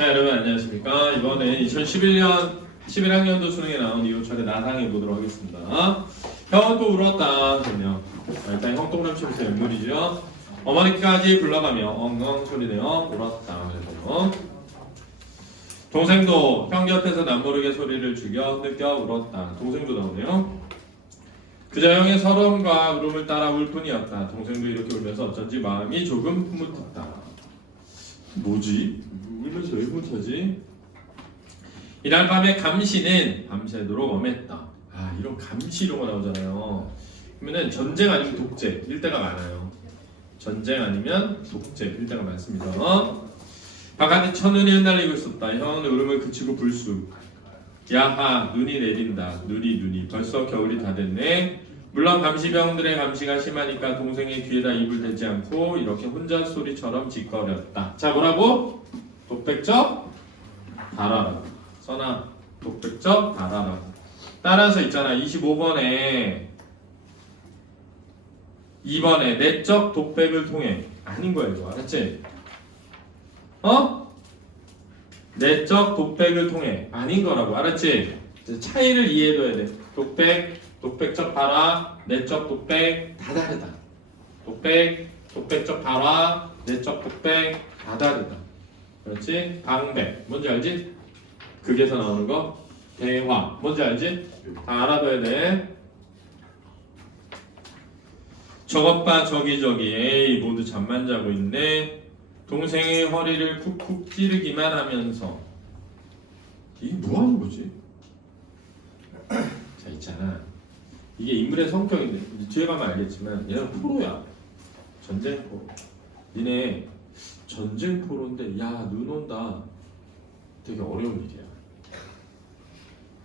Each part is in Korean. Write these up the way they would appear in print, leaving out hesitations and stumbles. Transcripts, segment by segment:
자, 여러분 안녕하십니까? 이번에 2011년 11학년도 수능에 나온 이호철의 나상해 보도록 하겠습니다. 형은 또 울었다. 그럼요. 일단 형 동그라미 쳐주세요. 인물이죠. 어머니까지 불러가며 엉엉 소리내어 울었다. 그래서 동생도 형 곁에서 남모르게 소리를 죽여 느껴 울었다. 동생도 나오네요. 그저 형의 서러움과 울음을 따라 울 뿐이었다. 동생도 이렇게 울면서 어쩐지 마음이 조금 흐뭇했다. 뭐지? 울면서 왜 흐뭇하지? 이날 밤에 감시는 밤새도록 엄했다. 아, 이런 감시 이런 거 나오잖아요. 그러면은 전쟁 아니면 독재 일 때가 많아요. 전쟁 아니면 독재 일 때가 많습니다. 바깥에 천눈이 흩날리고 있었다. 형은 울음을 그치고 불쑥. 야하, 눈이 내린다. 눈이 벌써 겨울이 다 됐네. 물론 감시병들의 감시가 심하니까 동생의 귀에다 입을 대지 않고 이렇게 혼자 소리처럼 짓거렸다. 자, 뭐라고? 독백적 달아라. 써나 독백적 달아라. 따라서 있잖아. 25번에 2번에 내적 독백을 통해 아닌 거야 이거. 알았지? 내적 독백을 통해 아닌 거라고. 알았지? 차이를 이해해둬야 돼. 독백적 발화, 내적 독백 다 다르다. 독백적 발화, 내적 독백 다 다르다. 그렇지? 방백 뭔지 알지? 극에서 나오는 거. 대화 뭔지 알지? 다 알아둬야 돼. 저것 봐 저기 에이 모두 잠만 자고 있네. 동생의 허리를 쿡쿡 찌르기만 하면서 이게 뭐 하는 거지? 자, 있잖아. 이게 인물의 성격인데 뒤에 가면 알겠지만 얘는 포로야. 전쟁 포로. 니네 전쟁 포로인데 야 눈 온다. 되게 어려운 일이야.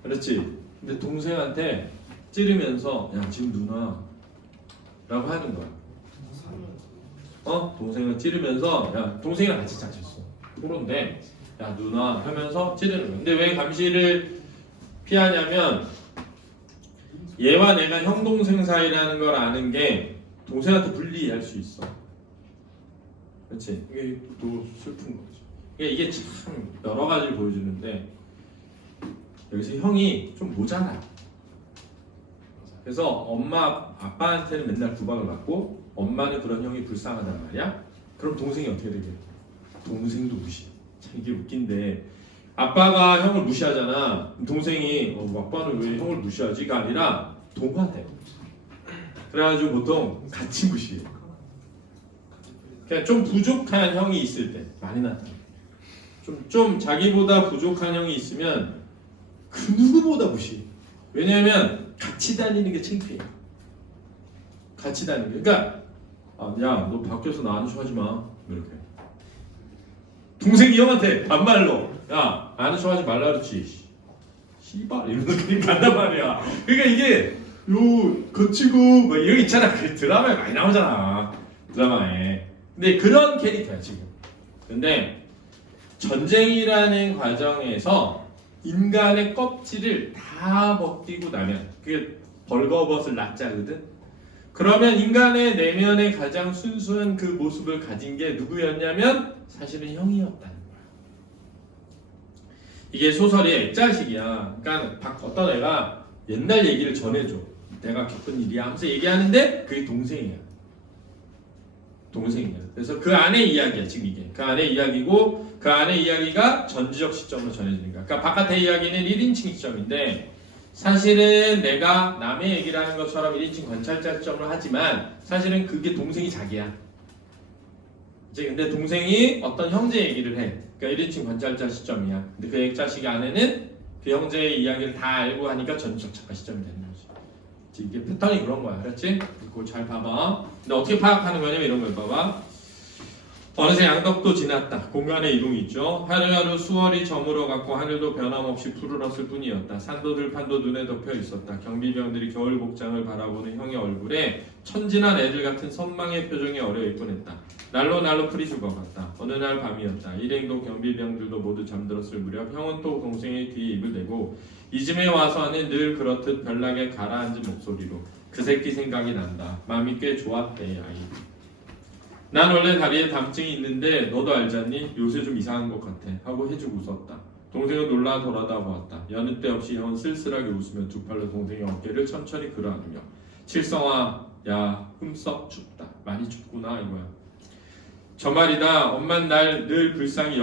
그렇지? 근데 동생한테 찌르면서 야 지금 눈 와 라고 하는 거야. 동생을 찌르면서 야 동생이랑 같이 짝졌어. 포로인데 야 눈 와 하면서 찌르는 거야. 근데 왜 감시를 피하냐면 얘와 내가 형 동생 사이라는 걸 아는 게 동생한테 불리할 수 있어. 그렇지? 이게 또 슬픈 거지. 이게 참 여러 가지를 보여주는데 여기서 형이 좀 모자라. 그래서 엄마 아빠한테는 맨날 구박을 받고 엄마는 그런 형이 불쌍하단 말이야. 그럼 동생이 어떻게 되게? 동생도 무시해. 참 이게 웃긴데 아빠가 형을 무시하잖아. 동생이 아빠는 왜 형을 무시하지가 아니라 동화돼. 그래가지고 보통 같이 무시해. 그냥 좀 부족한 형이 있을 때 많이 나타나. 좀 자기보다 부족한 형이 있으면 그 누구보다 무시해. 왜냐하면 같이 다니는 게 창피해. 같이 다니는 게. 그러니까 야 너 밖에서 나 아는 척 하지 마. 이렇게. 동생이 형한테 반말로 야 아는 척 하지 말라 그렇지. 씨발 이러면서 그냥 간단 말이야. 그러니까 이게 요 거치고 뭐 이런 거 있잖아. 그 드라마에 많이 나오잖아. 드라마에. 근데 그런 캐릭터야 지금. 근데 전쟁이라는 과정에서 인간의 껍질을 다 벗기고 나면 그게 벌거벗을 낫자거든. 그러면 인간의 내면의 가장 순수한 그 모습을 가진 게 누구였냐면 사실은 형이었다는 거야. 이게 소설의 액자식이야. 그러니까 어떤 애가 옛날 얘기를 전해줘. 내가 겪은 일이야 하면서 얘기하는데 그게 동생이야. 그래서 그 안의 이야기야 지금 이게. 그 안의 이야기고 그 안의 이야기가 전지적 시점으로 전해지는 거야. 그러니까 바깥의 이야기는 1인칭 시점인데 사실은 내가 남의 얘기를 하는 것처럼 1인칭 관찰자 시점으로 하지만 사실은 그게 동생이 자기야. 이제 근데 동생이 어떤 형제 얘기를 해. 그러니까 1인칭 관찰자 시점이야. 근데 그 액자식 안에는 그 형제의 이야기를 다 알고 하니까 전지적 작가 시점이 되는 거지. 이게 패턴이 그런 거야. 알았지? 그걸 잘 봐봐. 근데 어떻게 파악하는 거냐면 이런 걸 봐봐. 어느새 양덕도 지났다. 공간의 이동이 있죠. 하루하루 수월이 저물어갔고 하늘도 변함없이 푸르렀을 뿐이었다. 산도 들판도 눈에 덮여 있었다. 경비병들이 겨울 복장을 바라보는 형의 얼굴에 천진한 애들 같은 선망의 표정이 어려 있곤 했다. 날로 풀이 죽어갔다. 어느 날 밤이었다. 일행도 경비병들도 모두 잠들었을 무렵 형은 또 동생의 귀에 입을 대고 이쯤에 와서는 늘 그렇듯 별나게 가라앉은 목소리로 그 새끼 생각이 난다. 마음이 꽤 좋았대 아이. 난 원래 다리에 담증이 있는데 너도 알잖니? 요새 좀 이상한 것 같아 하고 해주고 웃었다. 동생은 놀라 돌아다 보았다. 여느 때 없이 형은 쓸쓸하게 웃으며 두 팔로 동생의 어깨를 천천히 끌어안으며 칠성아 야 흠썩 춥다. 많이 춥구나 이거야. 저 말이다. 엄만 날 늘 불쌍히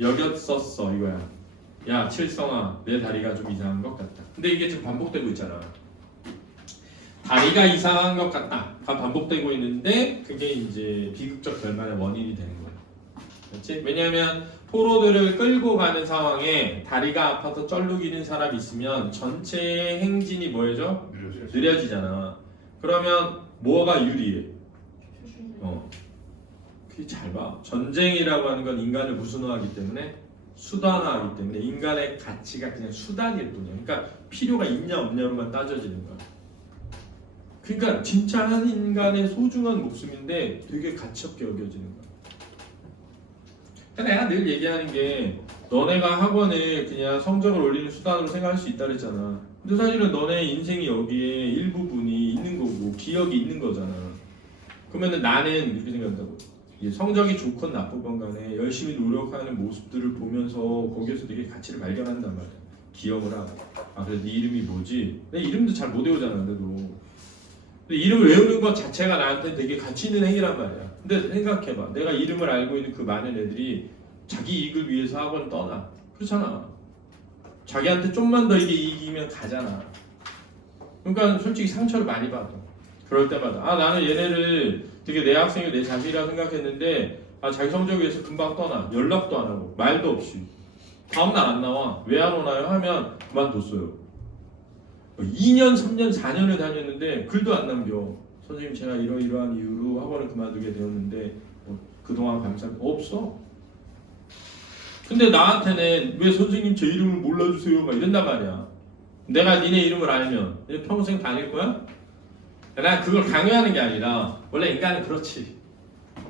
여겼었어 이거야. 야 칠성아 내 다리가 좀 이상한 것 같다. 근데 이게 지금 반복되고 있잖아. 다리가 이상한 것 같다. 다 반복되고 있는데 그게 이제 비극적 결말의 원인이 되는 거야. 그렇지? 왜냐하면 포로들을 끌고 가는 상황에 다리가 아파서 쩔룩이는 사람이 있으면 전체 행진이 뭐해져? 느려지잖아. 그러면 뭐가 유리해? 그게 잘 봐. 전쟁이라고 하는 건 인간을 무슨화하기 때문에 수단화하기 때문에 인간의 가치가 그냥 수단일 뿐이야. 그러니까 필요가 있냐 없냐로만 따져지는 거야. 그러니까 진짜 한 인간의 소중한 목숨인데 되게 가치 없게 여겨지는 거야. 내가 늘 얘기하는 게 너네가 학원을 그냥 성적을 올리는 수단으로 생각할 수 있다 그랬잖아. 근데 사실은 너네 인생이 여기에 일부분이 있는 거고 기억이 있는 거잖아. 그러면은 나는 이렇게 생각한다고. 성적이 좋건 나쁘건 간에 열심히 노력하는 모습들을 보면서 거기에서 되게 가치를 발견한단 말이야. 기억을 하고. 아 그래 네 이름이 뭐지? 내 이름도 잘 못 외우잖아. 근데도. 근데 이름을 외우는 것 자체가 나한테 되게 가치 있는 행위란 말이야. 근데 생각해봐. 내가 이름을 알고 있는 그 많은 애들이 자기 이익을 위해서 학원을 떠나. 그렇잖아. 자기한테 좀만 더 이게 이익이면 가잖아. 그러니까 솔직히 상처를 많이 받아. 그럴 때마다 아 나는 얘네를 되게 내 학생이 내 자식이라 생각했는데 아 자기 성적을 위해서 금방 떠나. 연락도 안 하고 말도 없이 다음날 안 나와. 왜 안 오나요? 하면 그만뒀어요. 2년, 3년, 4년을 다녔는데 글도 안 남겨. 선생님 제가 이러이러한 이유로 학원을 그만두게 되었는데 그동안 감사합니다. 없어. 근데 나한테는 왜 선생님 제 이름을 몰라주세요 막 이런단 말이야. 내가 니네 이름을 알면 평생 다닐 거야? 난 그걸 강요하는 게 아니라 원래 인간은 그렇지.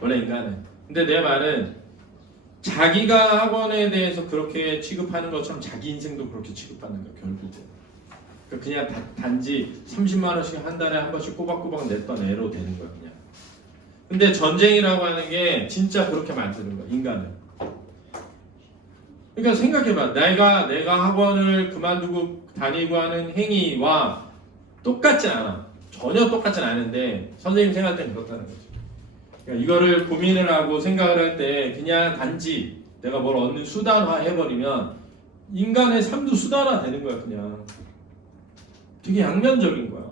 원래 인간은. 근데 내 말은 자기가 학원에 대해서 그렇게 취급하는 것처럼 자기 인생도 그렇게 취급하는 거야 결국은. 그냥 단지 30만 원씩 한 달에 한 번씩 꼬박꼬박 냈던 애로 되는 거야 그냥. 근데 전쟁이라고 하는 게 진짜 그렇게 만드는 거야 인간을. 그러니까 생각해봐. 내가 학원을 그만두고 다니고 하는 행위와 똑같지 않아. 전혀 똑같진 않은데 선생님 생각할 때는 그렇다는 거지. 그러니까 이거를 고민을 하고 생각을 할 때 그냥 단지 내가 뭘 얻는 수단화 해버리면 인간의 삶도 수단화 되는 거야 그냥. 되게 양면적인 거야.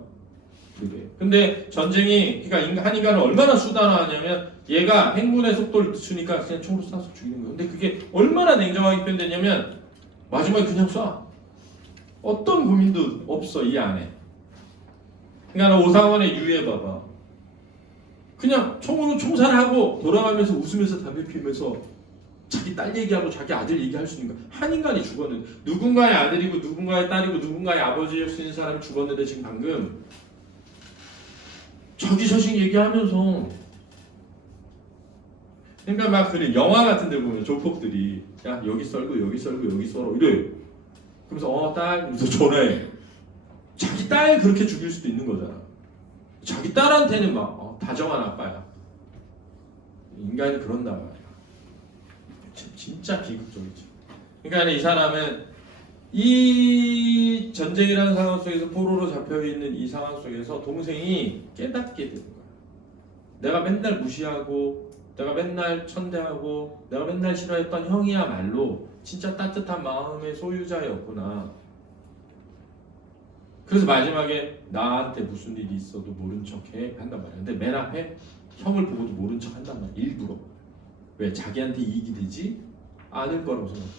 그게. 근데 전쟁이 그러니까 한 인간을 얼마나 수단화하냐면 얘가 행군의 속도를 늦추니까 그냥 총으로 쏴서 죽이는 거야. 근데 그게 얼마나 냉정하게 표현되냐면 마지막에 그냥 쏴. 어떤 고민도 없어 이 안에. 그러니까 오상원의 유해 봐봐. 그냥 총으로 총살하고 돌아가면서 웃으면서 담배 피우면서 자기 딸 얘기하고 자기 아들 얘기할 수 있는 거야. 한 인간이 죽었는데 누군가의 아들이고 누군가의 딸이고 누군가의 아버지일 수 있는 사람이 죽었는데 지금 방금 자기 자식 얘기하면서 그러니까 막 그래 영화 같은 데 보면 조폭들이 야 여기 썰고 여기 썰고 여기 썰어 이래. 그러면서 딸 그래서 전화해. 자기 딸 그렇게 죽일 수도 있는 거잖아. 자기 딸한테는 막 다정한 아빠야. 인간이 그런단 말이야. 진짜 비극적이지. 그러니까 이 사람은 이 전쟁이라는 상황 속에서 포로로 잡혀있는 이 상황 속에서 동생이 깨닫게 되는 거야. 내가 맨날 무시하고 내가 맨날 천대하고 내가 맨날 싫어했던 형이야말로 진짜 따뜻한 마음의 소유자였구나. 그래서 마지막에 나한테 무슨 일이 있어도 모른 척해 한단 말이야. 근데 맨 앞에 형을 보고도 모른 척 한단 말이야. 일부러. 왜? 자기한테 이익이 되지 않을 거라고 생각해.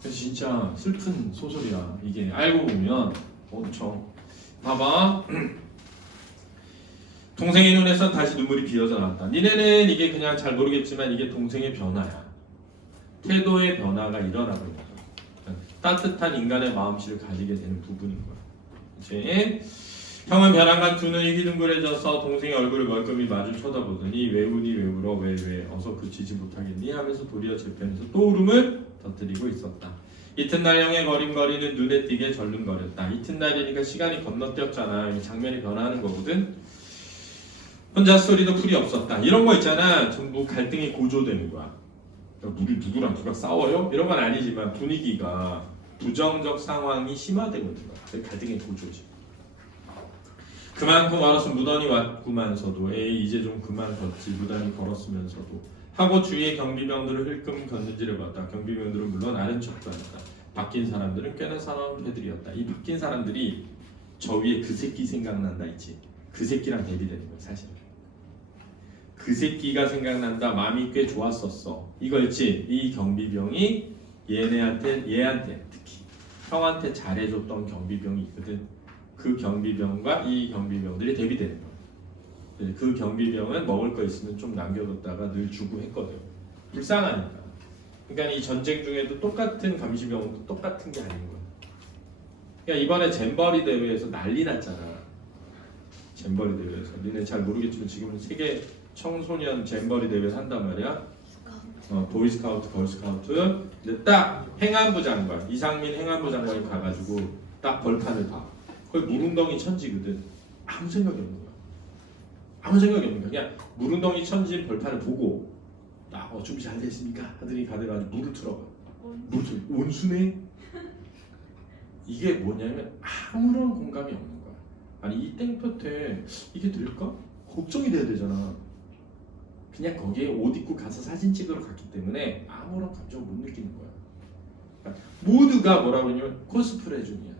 그래서 진짜 슬픈 소설이야. 이게 알고 보면 엄청. 봐봐. 동생의 눈에서 다시 눈물이 비어져 나왔다. 니네는 이게 그냥 잘 모르겠지만 이게 동생의 변화야. 태도의 변화가 일어나고 있는 거야. 따뜻한 인간의 마음씨를 가지게 되는 부분인 거야. 이제 형은 벼랑간 두 눈이 휘둥그레져서 동생의 얼굴을 멀끔히 마주 쳐다보더니 왜 우니 왜 울어 왜 어서 그치지 못하겠니 하면서 도리어 제 편에서 또 울음을 터뜨리고 있었다. 이튿날 형의 거림거리는 눈에 띄게 절름거렸다. 이튿날이니까 시간이 건너뛰었잖아. 장면이 변하는 거거든. 혼자 스토리도 풀이 없었다. 이런 거 있잖아. 전부 갈등이 고조되는 거야. 그러니까 우리 누구랑 누가 싸워요? 이런 건 아니지만 분위기가 부정적 상황이 심화되거든요. 갈등의 고조지. 그만큼 걸어서 무던히 왔구만서도 에이 이제 좀 그만 걷지 무단히 걸었으면서도 하고 주위의 경비병들을 힐끔 걷는지를 봤다. 경비병들은 물론 아는 척도 했다. 바뀐 사람들은 꽤나 사나운 패들이었다. 이 바뀐 사람들이 저 위에 그 새끼 생각난다 있지. 그 새끼랑 대비되는 거야 사실. 그 새끼가 생각난다. 마음이 꽤 좋았었어. 이거였지. 이 경비병이 얘한테 특히 형한테 잘해줬던 경비병이 있거든. 그 경비병과 이 경비병들이 대비되는 거야. 그 경비병은 먹을 거 있으면 좀 남겨뒀다가 늘 주고 했거든. 불쌍하니까. 그러니까 이 전쟁 중에도 똑같은 감시병도 똑같은 게 아닌 거야. 그러니까 이번에 잼버리 대회에서 난리 났잖아. 잼버리 대회에서. 니네 잘 모르겠지만 지금은 세계 청소년 잼버리 대회 한단 말이야. 보이스카우트, 걸스카우트. 근데 딱 행안부 장관, 이상민 행안부 장관이 가가지고 딱 벌판을 봐. 거기 물웅덩이 천지거든. 아무 생각이 없는 거야. 아무 생각이 없는 거야. 그냥 물웅덩이 천지 벌판을 보고 딱 준비 잘 됐습니까? 하더니 가져가지고 물을 틀어봐. 물을 틀어. 온수네? 이게 뭐냐면 아무런 공감이 없는 거야. 아니 이 땡볕에 이게 될까? 걱정이 돼야 되잖아. 그냥 거기에 옷 입고 가서 사진 찍으러 갔기 때문에 아무런 감정을 못 느끼는 거야. 그러니까 모두가 뭐라고 하냐면 코스프레 중이야.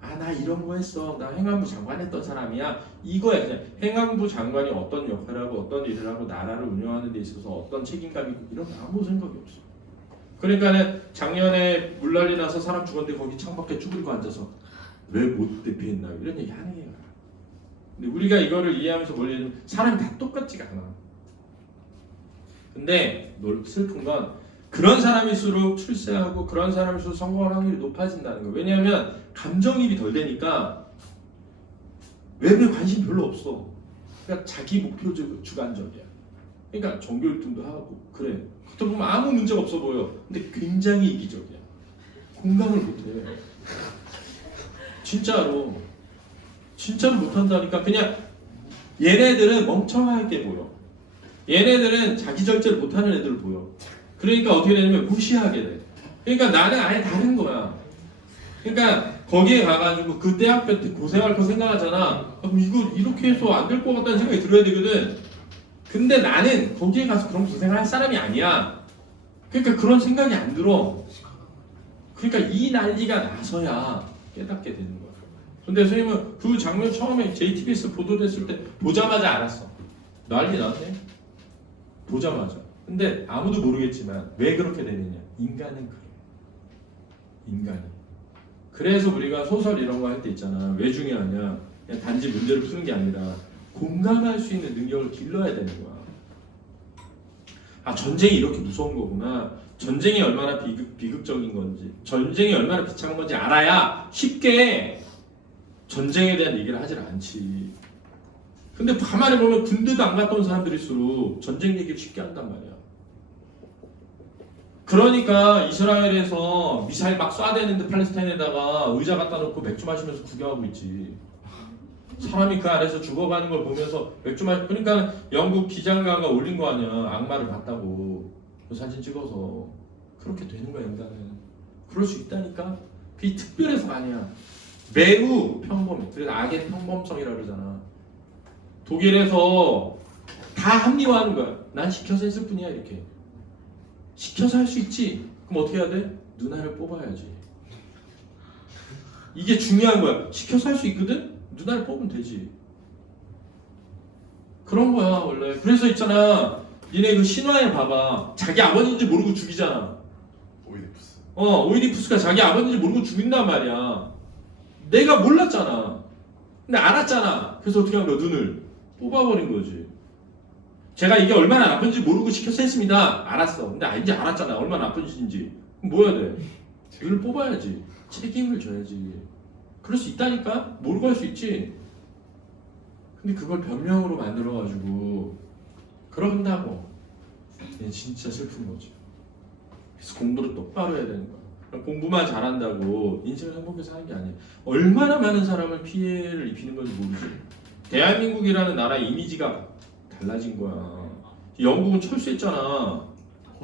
아 나 이런 거 했어. 나 행안부 장관 했던 사람이야. 이거야. 그냥 행안부 장관이 어떤 역할을 하고 어떤 일을 하고 나라를 운영하는 데 있어서 어떤 책임감이 있고 이런 거 아무 생각이 없어. 그러니까는 작년에 물난리 나서 사람 죽었는데 거기 창밖에 쭈그리고 앉아서 왜 못 대피했나 이런 얘기 하는 거야. 근데 우리가 이거를 이해하면서 뭘 얘기하면 사람이 다 똑같지가 않아. 근데 슬픈 건 그런 사람일수록 출세하고 그런 사람일수록 성공할 확률이 높아진다는 거예요. 왜냐하면 감정이입이 덜 되니까 외부에 관심 별로 없어. 그러니까 자기 목표 주관적이야. 그러니까 종교활동도 하고 그래. 겉으로 보면 아무 문제가 없어 보여. 근데 굉장히 이기적이야. 공감을 못해. 진짜로 못한다니까. 그냥 얘네들은 멍청하게 보여. 얘네들은 자기 절제를 못하는 애들 보여. 그러니까 어떻게 되냐면 무시하게 돼. 그러니까 나는 아예 다른 거야. 그러니까 거기에 가가지고 그 대학교 때 고생할 거 생각하잖아. 그럼 이거 이렇게 해서 안 될 것 같다는 생각이 들어야 되거든. 근데 나는 거기에 가서 그런 고생할 사람이 아니야. 그러니까 그런 생각이 안 들어. 그러니까 이 난리가 나서야 깨닫게 되는 거야. 근데 선생님은 그 장면 처음에 JTBS 보도됐을 때 보자마자 알았어. 난리 났네. 보자마자. 근데 아무도 모르겠지만 왜 그렇게 되느냐. 인간은 그래. 인간이. 그래서 우리가 소설 이런 거 할 때 있잖아. 왜 중요하냐. 그냥 단지 문제를 푸는 게 아니라 공감할 수 있는 능력을 길러야 되는 거야. 아 전쟁이 이렇게 무서운 거구나. 전쟁이 얼마나 비극적인 건지 전쟁이 얼마나 비참한 건지 알아야 쉽게 전쟁에 대한 얘기를 하질 않지. 근데 가만히 보면 군대도 안 갔다 온 사람들일수록 전쟁 얘기를 쉽게 한단 말이야. 그러니까 이스라엘에서 미사일 막 쏴대는데 팔레스타인에다가 의자 갖다 놓고 맥주 마시면서 구경하고 있지. 사람이 그 안에서 죽어가는 걸 보면서 맥주 마시. 그러니까 영국 기장가가 올린 거 아니야. 악마를 봤다고 그 사진 찍어서. 그렇게 되는 거야 인간은. 그럴 수 있다니까. 그게 특별해서가 아니야. 매우 평범해. 그래서 악의 평범성이라고 그러잖아. 독일에서 다 합리화하는 거야. 난 시켜서 했을 뿐이야 이렇게. 시켜서 할 수 있지. 그럼 어떻게 해야 돼? 누나를 뽑아야지. 이게 중요한 거야. 시켜서 할 수 있거든? 누나를 뽑으면 되지. 그런 거야 원래. 그래서 있잖아. 니네 그 신화에 봐봐. 자기 아버지인지 모르고 죽이잖아. 오이디푸스. 오이디푸스가 자기 아버지인지 모르고 죽인단 말이야. 내가 몰랐잖아. 근데 알았잖아. 그래서 어떻게 한 거야? 눈을 뽑아버린 거지. 제가 이게 얼마나 나쁜지 모르고 시켜서 했습니다. 알았어. 근데 이제 알았잖아. 얼마나 나쁜 짓인지. 그럼 뭐 해야 돼? 눈을 뽑아야지. 책임을 져야지. 그럴 수 있다니까? 모르고 할 수 있지. 근데 그걸 변명으로 만들어가지고 그런다고. 진짜 슬픈 거지. 그래서 공부를 똑바로 해야 되는 거야. 공부만 잘한다고 인생을 행복하게 사는 게 아니야. 얼마나 많은 사람을 피해를 입히는 건지 모르지. 대한민국이라는 나라 이미지가 달라진 거야. 영국은 철수했잖아.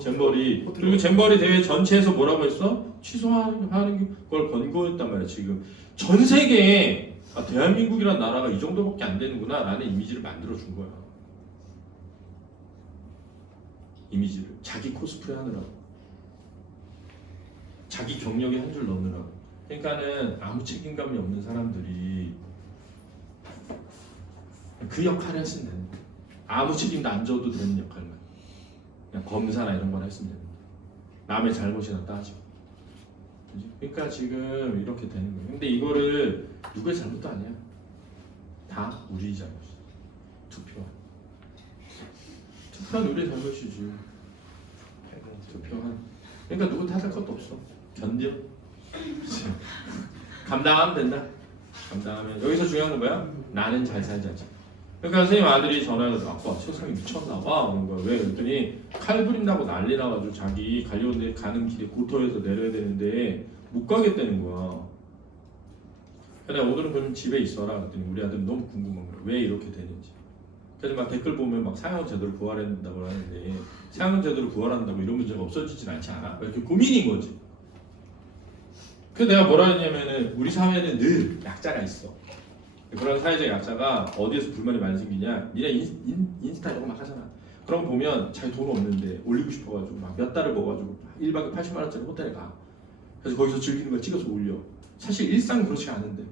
잼버리. 그리고 잼버리 대회 전체에서 뭐라고 했어? 취소하는 게 그걸 권고했단 말이야. 지금 전 세계에 대한민국이라는 나라가 이 정도밖에 안 되는구나 라는 이미지를 만들어준 거야. 이미지를 자기 코스프레 하느라고, 자기 경력에 한 줄 넣느라고. 그러니까는 아무 책임감이 없는 사람들이 그 역할을 했으면 되는 거야. 아무 책임도 안 져도 되는 역할만. 그냥 검사나 이런 걸 했으면 되는 거야. 남의 잘못이나 따지고. 그러니까 지금 이렇게 되는 거야. 근데 이거를 누구의 잘못도 아니야. 다 우리 잘못이야. 투표한 우리의 잘못이지. 투표한. 그러니까 누구 탓할 것도 없어. 견뎌. 감당하면 된다. 감당하면. 여기서 중요한 건 뭐야? 나는 잘 살자지. 그러니까 선생님 아들이 전화해서 아빠 세상이 미쳤나 봐 그런 거야. 왜? 그랬더니 칼 부린다고 난리 나가지고 자기 가려운 데 가는 길에 고터에서 내려야 되는데 못 가겠다는 거야. 그래 오늘은 그럼 집에 있어라 그랬더니 우리 아들은 너무 궁금한 거야. 왜 이렇게 되는지. 그래서 막 댓글 보면 막 사형은 제대로 부활해야 된다고 하는데 사형은 제대로 부활한다고 이런 문제가 없어지진 않지 않아? 이렇게 고민인 거지. 그래서 내가 뭐라 했냐면은 우리 사회는 늘 약자가 있어. 그런 사회적 약자가 어디에서 불만이 많이 생기냐? 니네 인스타 이런 거 막 하잖아. 그럼 보면 자기 돈 없는데 올리고 싶어가지고 막 몇 달을 먹어가지고 1박에 80만 원짜리 호텔에 가. 그래서 거기서 즐기는 걸 찍어서 올려. 사실 일상은 그렇지 않은데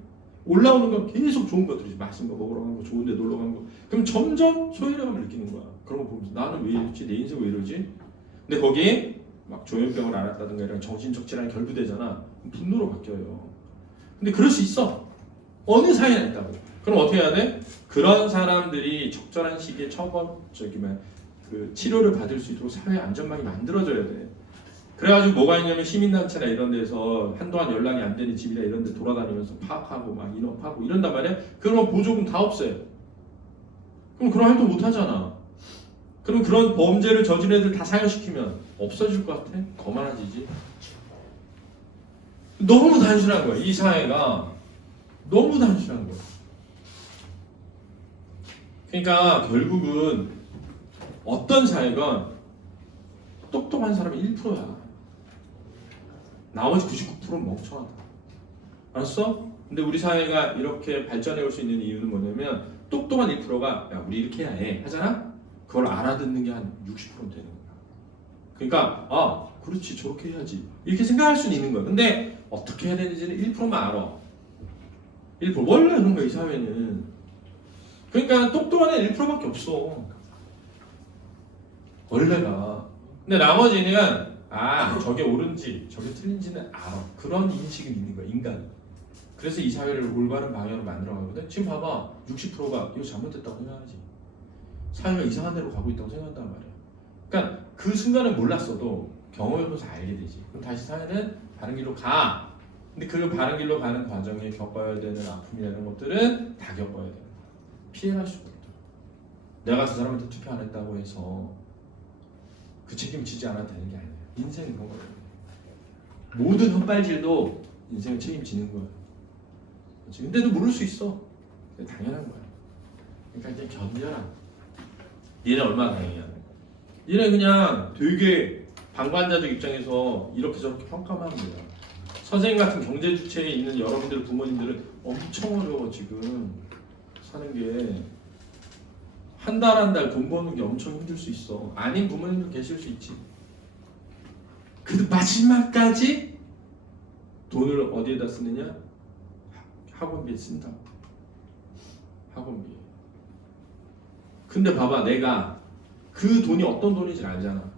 올라오는 건 계속 좋은 것들이지. 맛있는 거 먹으러 간 거, 좋은 데 놀러 간 거. 그럼 점점 소외감을 느끼는 거야. 그런 거 보면서 나는 왜 이러지? 내 인생 왜 이러지? 근데 거기에 막 조현병을 앓았다든가 이런 정신적 질환이 결부되잖아. 분노로 바뀌어요. 근데 그럴 수 있어. 어느 사회나 있다고. 그럼 어떻게 해야 돼? 그런 사람들이 적절한 시기에 그 치료를 받을 수 있도록 사회 안전망이 만들어져야 돼. 그래가지고 뭐가 있냐면 시민단체나 이런 데서 한동안 연락이 안 되는 집이나 이런 데 돌아다니면서 파악하고 막 인업하고 이런단 말이야. 그러면 보조금 다 없애. 그럼 그런 활동 못 하잖아. 그럼 그런 범죄를 저지른 애들 다 사형시키면 없어질 것 같아? 더 많아지지. 너무 단순한 거야. 이 사회가 너무 단순한 거야. 그러니까 결국은 어떤 사회건 똑똑한 사람이 1%야. 나머지 99%는 멍청하다. 알았어? 근데 우리 사회가 이렇게 발전해 올 수 있는 이유는 뭐냐면 똑똑한 1%가 야 우리 이렇게 해야 해 하잖아? 그걸 알아듣는 게 한 60%는 되는 거야. 그러니까 아 그렇지 저렇게 해야지 이렇게 생각할 수는 있는 거야. 근데 어떻게 해야 되는지는 1%만 알아. 1% 원래 그런 거야 이 사회는. 그러니까 똑똑한 애 1%밖에 없어 원래가. 근데 나머지는 아 저게 옳은지 저게 틀린지는 알아. 그런 인식은 있는 거야 인간. 그래서 이 사회를 올바른 방향으로 만들어 가거든. 지금 봐봐 60%가 이거 잘못됐다고 생각하지. 사회가 이상한 데로 가고 있다고 생각한단 말이야. 그러니까 그 순간은 몰랐어도 경험해보면서 알게 되지. 그럼 다시 사회는 바른 길로 가. 근데 그 바른 길로 가는 과정에 겪어야 되는 아픔이나 이런 것들은 다 겪어야 돼. 피해갈 수가 없다. 내가 그 사람한테 투표 안 했다고 해서 그 책임 지지 않아도 되는 게 아니야. 인생은 그런 거야. 모든 헛발질도 인생은 책임지는 거야. 그렇지? 근데도 모를 수 있어. 당연한 거야. 그러니까 이제 견뎌라. 얘는 얼마나 다행이야. 얘는 그냥 되게 방관자적 입장에서 이렇게 저렇게 평가만 하는 거야. 선생님 같은 경제 주체에 있는 여러분들 부모님들은 엄청 어려워 지금 사는 게. 한 달 돈 버는 게 엄청 힘들 수 있어. 아닌 부모님도 계실 수 있지. 그래도 마지막까지 돈을 어디에다 쓰느냐? 학원비에 쓴다. 학원비에. 근데 봐봐 내가 그 돈이 어떤 돈인지 알잖아.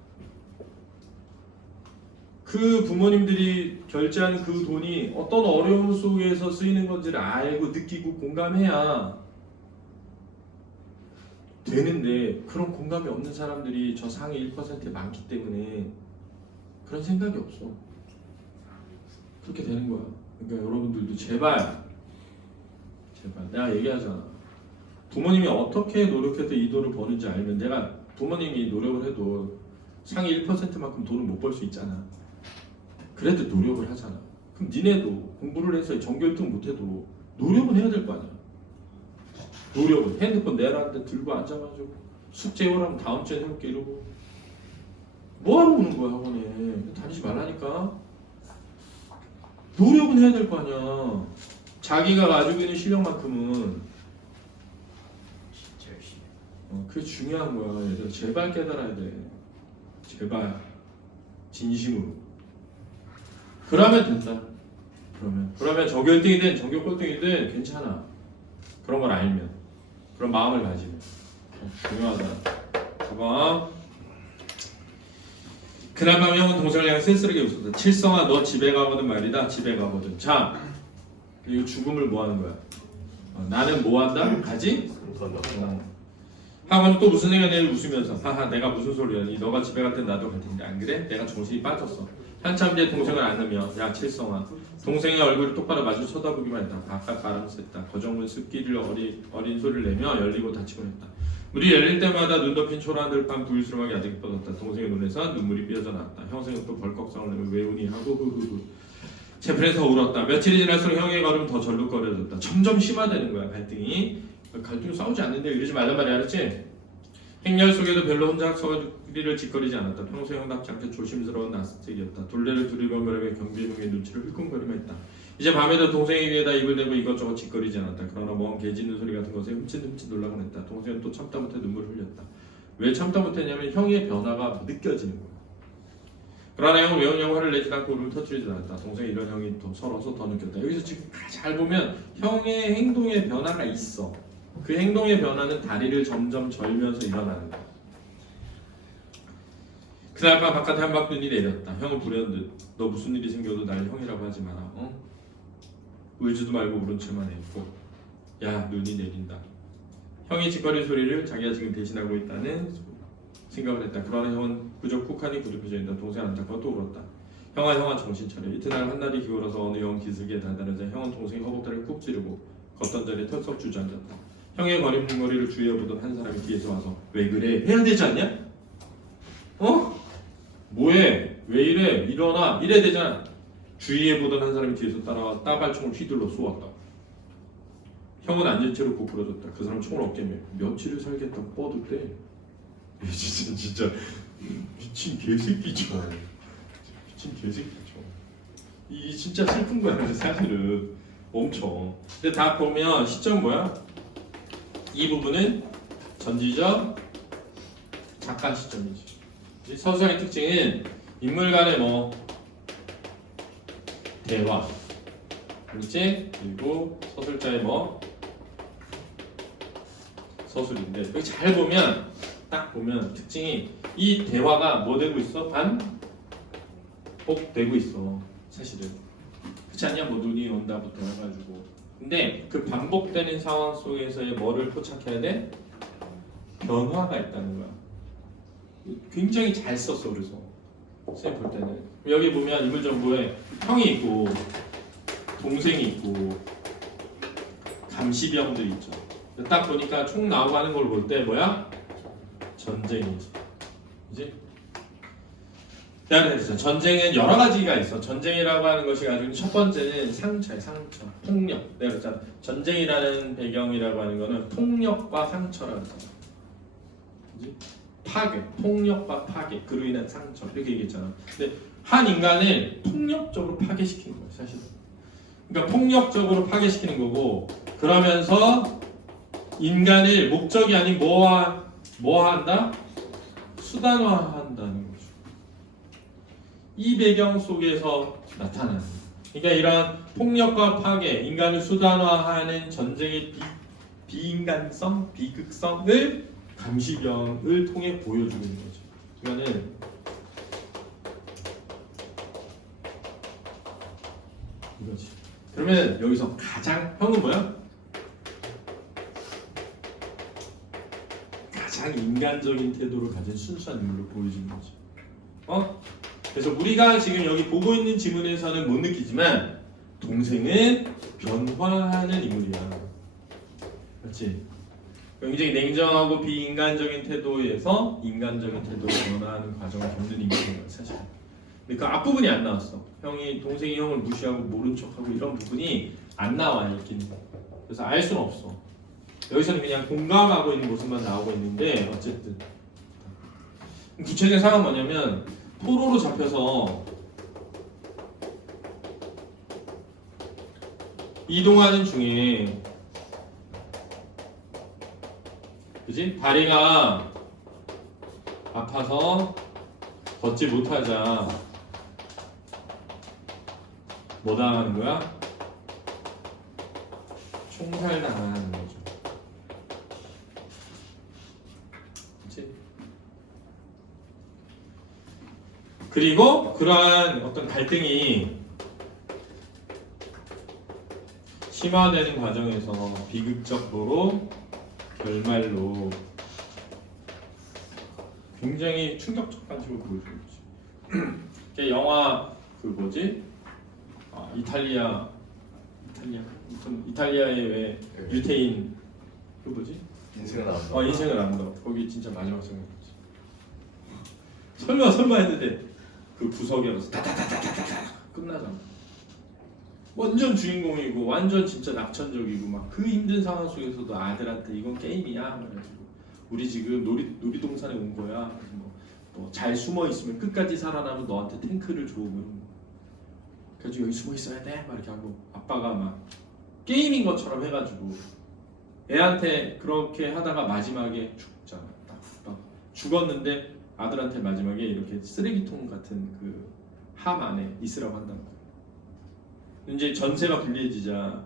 그 부모님들이 결제하는 그 돈이 어떤 어려움 속에서 쓰이는 건지를 알고 느끼고 공감해야 되는데 그런 공감이 없는 사람들이 저 상위 1%에 많기 때문에 그런 생각이 없어. 그렇게 되는 거야. 그러니까 여러분들도 제발 내가 얘기하잖아. 부모님이 어떻게 노력해서 이 돈을 버는지 알면 내가 부모님이 노력을 해도 상위 1%만큼 돈을 못 벌 수 있잖아. 그래도 노력을 하잖아. 그럼 니네도 공부를 해서 정교 1등 못해도 노력은 해야 될 거 아니야. 노력은 핸드폰 내라는데 들고 앉아가지고 숙제 해오라면 다음 주에 해볼게 이러고 뭐하러 오는 거야 학원에. 다니지 말라니까. 노력은 해야 될 거 아니야. 자기가 가지고 있는 실력만큼은. 진짜 열심히. 그게 중요한 거야. 얘들아 제발 깨달아야 돼. 제발 진심으로. 그러면 된다. 그러면 전교 1등이든 전교 꼴등이든 괜찮아. 그런 걸 알면, 그런 마음을 가지면 중요하다. 봐봐. 그날 밤 형은 동생을 향해 쓸쓸하게 웃었다. 칠성아 너 집에 가거든 말이다. 집에 가거든. 자, 이거 죽음을 뭐 하는 거야? 나는 뭐 한다? 가지? 학원은 또 무슨 생각이 내일 웃으면서 하하 내가 무슨 소리야. 너가 집에 갈 땐 나도 갈 텐데 안 그래? 내가 정신이 빠졌어. 한참 뒤에 동생을 안으며 야 칠성아 동생의 얼굴을 똑바로 마주 쳐다보기만 했다. 바깥 바람 쐈다. 거정문 습기를 어린 소리를 내며 열리고 닫히곤 했다. 문이 열릴 때마다 눈 덮인 초라한 들판 부유스름하게 아직 뻗었다. 동생의 눈에서 눈물이 삐어져 나왔다. 형생은 또 벌컥 싸우려며 왜 우니 하고 흐흐흐 재팬에서 울었다. 며칠이 지날수록 형의 걸음은 더 절룩거려졌다. 점점 심화되는 거야 갈등이. 갈등이 싸우지 않는데 이러지 말란 말이야 알았지? 행렬 속에도 별로 혼자 소리를 짓거리지 않았다. 평소 형답지 않게 조심스러운 낯색이었다. 둘레를 두리번거리며 경비병의 눈치를 힐끔거리며 했다. 이제 밤에도 동생의 위에다 입을 대고 이것저것 짓거리지 않았다. 그러나 먼 개 짖는 소리 같은 것에 흠칫흠칫 놀라곤 했다. 동생은 또 참다 못해 눈물을 흘렸다. 왜 참다 못했냐면 형의 변화가 느껴지는 거야. 그러나 형은 외우냐고 화를 내지 않고 울음을 터뜨리지 않았다. 동생이 이런 형이 더 서러서 더 느꼈다. 여기서 지금 잘 보면 형의 행동에 변화가 있어. 그 행동의 변화는 다리를 점점 절면서 일어나는 거야. 그날 밤 바깥에 한방눈이 내렸다. 형은 불현듯 너 무슨 일이 생겨도 날 형이라고 하지 마라. 울지도 말고 울은 채만 했고 야 눈이 내린다. 형이 짓거린 소리를 자기가 지금 대신하고 있다는 생각을 했다. 그러나 형은 그저 쿡하니 굳은 표정이다. 동생 안타까워 또 울었다. 형아 정신 차려. 이튿날 한날이 기울어서 어느 영 기슭에 다다르자 형은 동생의 허벅다리를 쿡 찌르고 걷던 자리에 털썩 주저앉았다. 형의 거리를 주위에 보던 한 사람이 뒤에서 와서 왜 그래? 해야 되지 않냐? 뭐해? 왜 이래? 일어나! 이래야 되잖아. 주위에 보던 한 사람이 뒤에서 따라와 따발총을 휘둘러 쏘았다. 형은 앉은 채로 고꾸라졌다. 그 사람 총을 어깨며 며칠을 살겠다고 뻗을 때 진짜 미친 개새끼죠. 미친 개새끼죠. 이게 진짜 슬픈 거야 사실은. 엄청. 근데 다 보면 시점 뭐야? 이 부분은 전지적 작가 시점이지. 서술의 특징은 인물 간의 대화, 그렇지? 그리고 서술자의 서술인데 여기 잘 보면 딱 보면 특징이 이 대화가 뭐 되고 있어? 반복되고 있어 사실은. 그렇지 않냐? 눈이 온다부터 해가지고. 근데 그 반복되는 상황 속에서의 뭐를 포착해야 돼? 변화가 있다는 거야. 굉장히 잘 썼어. 그래서 쌤 볼 때는 여기 보면 인물 정보에 형이 있고 동생이 있고 감시병들이 있죠. 딱 보니까 총 나오고 하는 걸 볼 때 뭐야? 전쟁이지. 그지? 전쟁은 여러 가지가 있어. 전쟁이라고 하는 것이 가지고 첫 번째는 상처야, 상처, 폭력. 내가 그랬잖아. 전쟁이라는 배경이라고 하는 거는 폭력과 상처라고 했잖아. 그지? 파괴, 폭력과 파괴, 그로 인한 상처 이렇게 얘기했잖아. 근데 한 인간을 폭력적으로 파괴시키는 거야, 사실. 그러니까 폭력적으로 파괴시키는 거고, 그러면서 인간을 목적이 아닌 뭐 한다? 수단화한다는 거죠. 이 배경 속에서 나타나는 거예요. 그러니까 이런 폭력과 파괴, 인간을 수단화하는 전쟁의 비인간성, 비극성을 감시병을 통해 보여주는 거죠. 그러니까는 이거지. 그러면 여기서 가장 형은 뭐야? 가장 인간적인 태도를 가진 순수한 인물로 보여주는 거지. 그래서 우리가 지금 여기 보고 있는 지문에서는 못 느끼지만 동생은 변화하는 인물이야. 그렇지? 굉장히 냉정하고 비인간적인 태도에서 인간적인 태도로 변화하는 과정을 겪는 인물이야 사실. 근데 그 앞부분이 안 나왔어. 동생이 형을 무시하고 모른 척하고 이런 부분이 안 나와 있긴. 그래서 알 수는 없어. 여기서는 그냥 공감하고 있는 모습만 나오고 있는데 어쨌든 구체적인 상황은 뭐냐면 포로로 잡혀서 이동하는 중에 그지? 다리가 아파서 걷지 못하자 뭐 당하는 거야? 총살당하는 거죠. 그치? 그리고 그러한 어떤 갈등이 심화되는 과정에서 비극적으로 결말로 굉장히 충격적 방식으로 보여주고 있지. 영화 그 뭐지? 이탈리아의 왜 유태인 그 뭐지? 인생은 아름다워. 인생을 아름다워. 거기 진짜 마지막 생각이지. 설마 했는데 그 구석에 가서 다다다다다다 끝나잖아. 완전 주인공이고 완전 진짜 낙천적이고 막 그 힘든 상황 속에서도 아들한테 이건 게임이야 말해가지고 우리 지금 놀이동산에 온 거야. 뭐 잘 숨어 있으면 끝까지 살아남으면 너한테 탱크를 줘. 그래가지고 여기 숨어 있어야 돼. 막 이렇게 하고 아빠가 막 게임인 것처럼 해가지고 애한테 그렇게 하다가 마지막에 죽잖아. 딱 죽었는데 아들한테 마지막에 이렇게 쓰레기통 같은 그 함 안에 있으라고 한다는 거야. 이제 전세가 불리해지자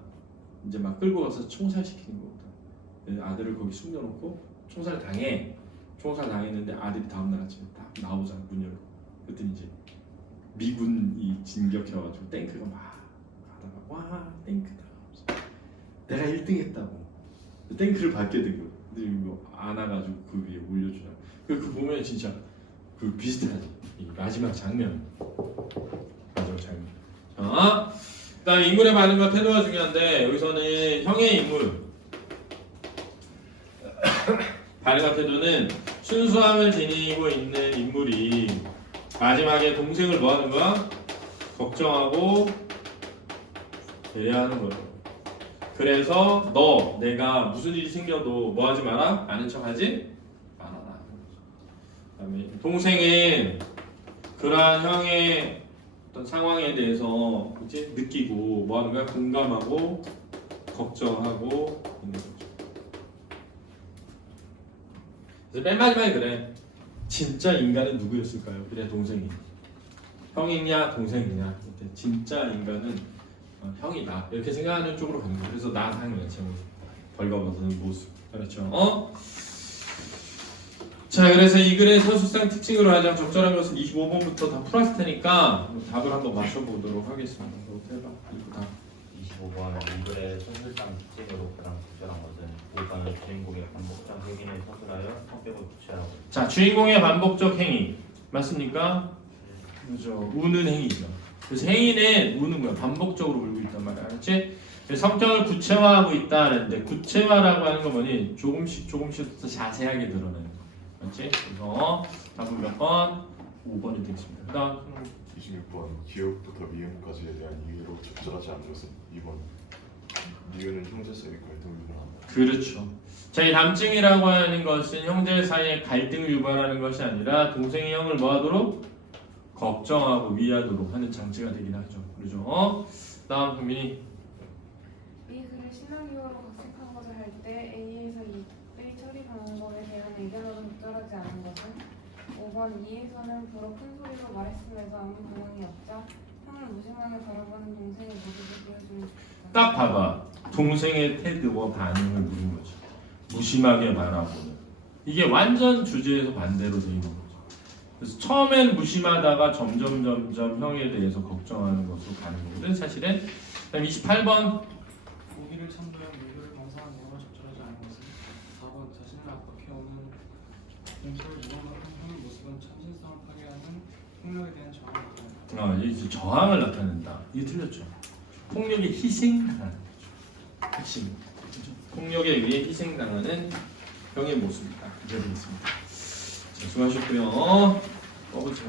이제 막 끌고 가서 총살시키는 거거든. 아들을 거기 숨겨놓고 총살 당했는데 아들이 다음날 아침에 딱 나오잖아. 문 열고. 그랬더니 이제 미군이 진격해가지고 탱크가 막 가다가 와 탱크다. 내가 1등 했다고. 탱크를 밟게 되고 근데 이거 안아가지고 그 위에 올려주잖아. 그 보면 진짜 그 비슷하지. 이 마지막 장면. 자, 그다음 인물의 반응과 태도가 중요한데 여기서는 형의 인물 반응과 태도는 순수함을 지니고 있는 인물이 마지막에 동생을 뭐 하는 거야? 걱정하고 배려하는 거예요. 그래서 내가 무슨 일이 생겨도 뭐 하지 마라? 아는 척 하지 말아라. 그다음에 동생은 그러한 형의 어떤 상황에 대해서 이제 느끼고 뭐 하는 거야? 공감하고 걱정하고 있는 거죠. 그래서 맨 마지막에 그래. 진짜 인간은 누구였을까요? 그래 동생이. 형이냐 동생이냐. 진짜 인간은 형이다. 이렇게 생각하는 쪽으로 가는 거예요. 그래서 나 당연히 벌거벗은 모습. 그렇죠? 자, 그래서 이 글의 서술상 특징으로 가장 적절한 것은 25번부터 다 풀었을 테니까 답을 한번 맞춰보도록 하겠습니다. 너부터 해봐. 이거 다. 25번 이 글의 서술상 특징으로 가장 적절한 것은 5번은 주인공의 반복적 행위를 서술하여 성격을 구체하고 자, 주인공의 반복적 행위 맞습니까? 그렇죠. 우는 행위죠. 그래서 행위는 우는 거야. 반복적으로 울고 있단 말이야. 알았지? 성격을 구체화하고 있다는데 구체화라고 하는 건 뭐니? 조금씩 더 자세하게 드러내는 거. 맞지? 그래서 답은 몇 번? 5번이 되겠습니다. 그다음 26번 기억부터 미음까지에 대한 이유로 적절하지 않은 것은 2번 미음은 형제 사이의 갈등을 유발한다. 그렇죠. 자, 이 담증이라고 하는 것은 형제 사이의 갈등을 유발하는 것이 아니라 동생이 형을 뭐하도록? 걱정하고 위하도록 하는 장치가 되긴 하죠. 그렇죠? 다음 국민이 이 글을 신앙이어로 각색하고자 할 때 A에서 이의 처리 방법에 대한 의견으로 적절하지 않은 것은 5번 2에서는 부러 큰 소리로 말했음에도 아무 반응이 없자 형을 무심하게 바라보는 동생의 모습을 보여주는 딱 봐봐. 동생의 태도와 반응을 물은 거죠. 무심하게 바라보는. 이게 완전 주제에서 반대로 돼 있는 거죠. 그래서 처음엔 무심하다가 점점 형에 대해서 걱정하는 것으로 가는 거거든. 사실은. 그다음 28번 고기를 참도한 물교를 방사한 이유가 적절하지 않은 것은 4번 자신을 압박해오는 공포를 유발하는 형의 모습은 참신성을 파괴하는 폭력에 대한 저항을 나타낸다. 이제 저항을 나타낸다. 이게 틀렸죠. 폭력에 희생당하는 거죠. 핵심. 그렇죠? 폭력에 의해 희생당하는 형의 모습이다. 이제 되겠습니다. 자, 수고하셨고요. 꺼보죠.